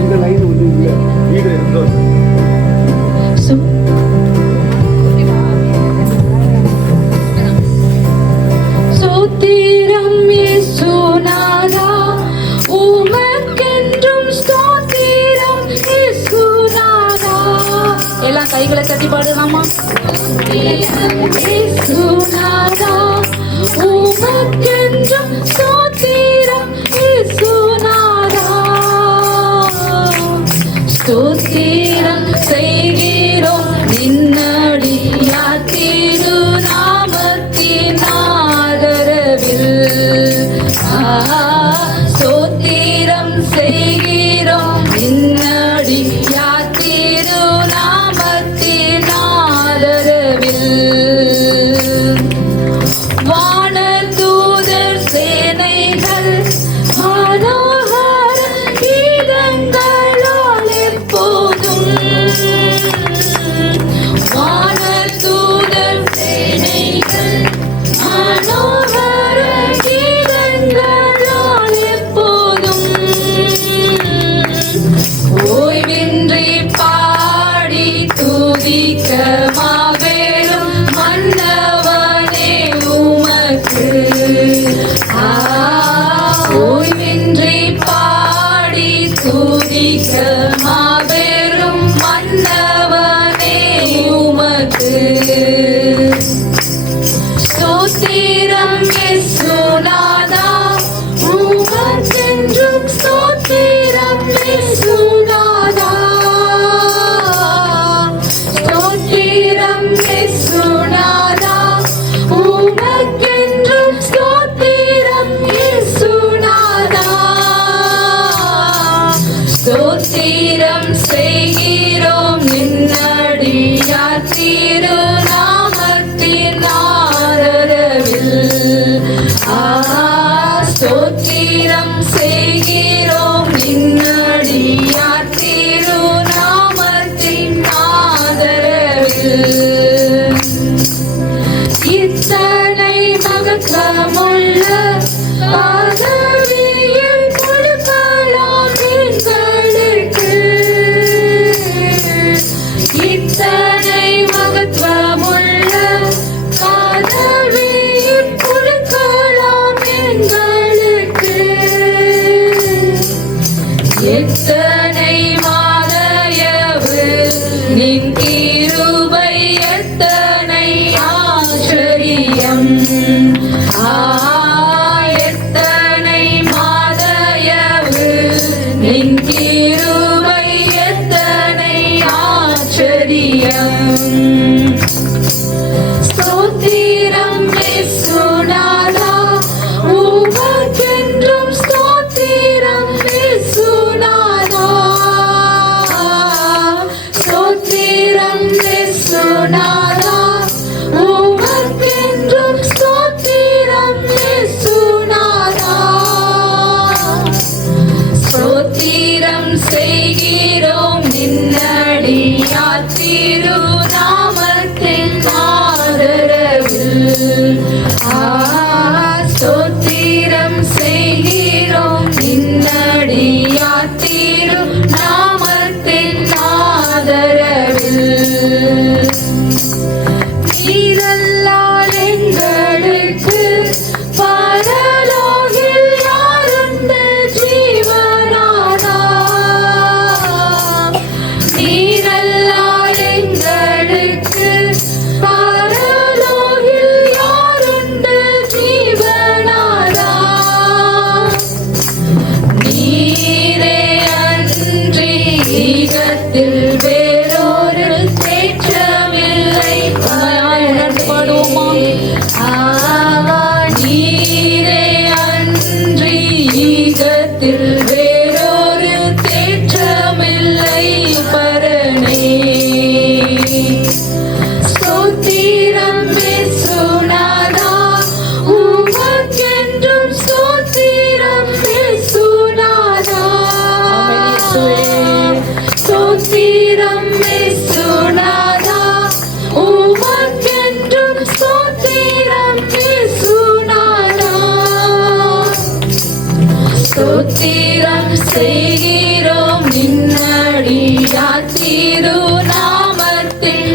இந்த லைன் வந்து வீடு இருந்தோம். ஸ்தோத்திரம் இயேசுநாதா, உமக்கென்றும் ஸ்தோத்திரம் இயேசுநாதா. எல்லாம் கைகளை தட்டி பாடலாமா? இயேசுநாதா, உமக்கென்றும் ஸ்தோத்திரம் இயேசுநாதா. ஸ்தோத்திரம் செய்கிறோம் நின்னடியார் திருநாமத்தின் ஆதரவில். ஸ்தோத்திரம் செய்கிறோம் நின்னடியார் திருநாமத்தின் ஆதரவில். வானதூதர் சேனைகள் மனோகர கீதங்களால் எப்போதும். வானதூதர் சேனைகள் மனோகர கீதங்களால் எப்போதும் ஓய்வின்றி பாடி துதிக்க மாபெரும் மன்னவனே உமக்கு. ஓய்வின்றி பாடி துதிக்க மாபெரும் மன்னவனே உமக்கு. ஸ்தோத்திரம் இயேசுநாதா, உமக்கென்றும் ஸ்தோத்திரம் இயேசுநாதா. ஸ்தோத்திரம் இயேசுநாதா, உமக்கென்றும் ஸ்தோத்திரம் இயேசுநாதா. ஸ்தோத்திரம் செய்கிறோம் நின்னடியார் திருநாமத்தின் ஆதரவில். ஸ்தோத்திரம் செய்கிறோம் நின்னடியார் திருநாமத்தின் ஆதரவில். இத்தனை மகத்துவமுள்ள பதவியில் கொடுக்கலாம் எங்களுக்கு. இத்தனை மகத்துவமுள்ள பதவியில் கொடுக்கலாம் எங்களுக்கு. எத்தனை மாதயவு நின் கிருபை, எத்தனை ஆச்சரியம். எத்தனை மாதயவு நின் கிருபை, எத்தனை ஆச்சரியம். ஸ்தோத்திரம் இயேசுநாதா, உமக்கென்றும் ஸ்தோத்திரம் இயேசுநாதா. ஸ்தோத்திரம் இயேசுநாதா, உமக்கென்றும் ஸ்தோத்திரம் இயேசுநாதா. ஸ்தோத்திரம் செய்கிறோம் நின்னடியார் திருநாமத்தின் ஆதரவில். ஸ்தோத்திரம் செய்கிறோம் நின்னடியார் திருநாமத்தின் ஆதரவில். நீரல்லால் எங்களுக்கு பரலோகில் யாருண்டு ஜீவனானா. நீரல்லால் எங்களுக்கு பரலோகில் யாருண்டு ஜீவனானா. நீரே ஸ்தோத்திரம் செய்கிறோம் நின்னடியா திரு நாமத்தில்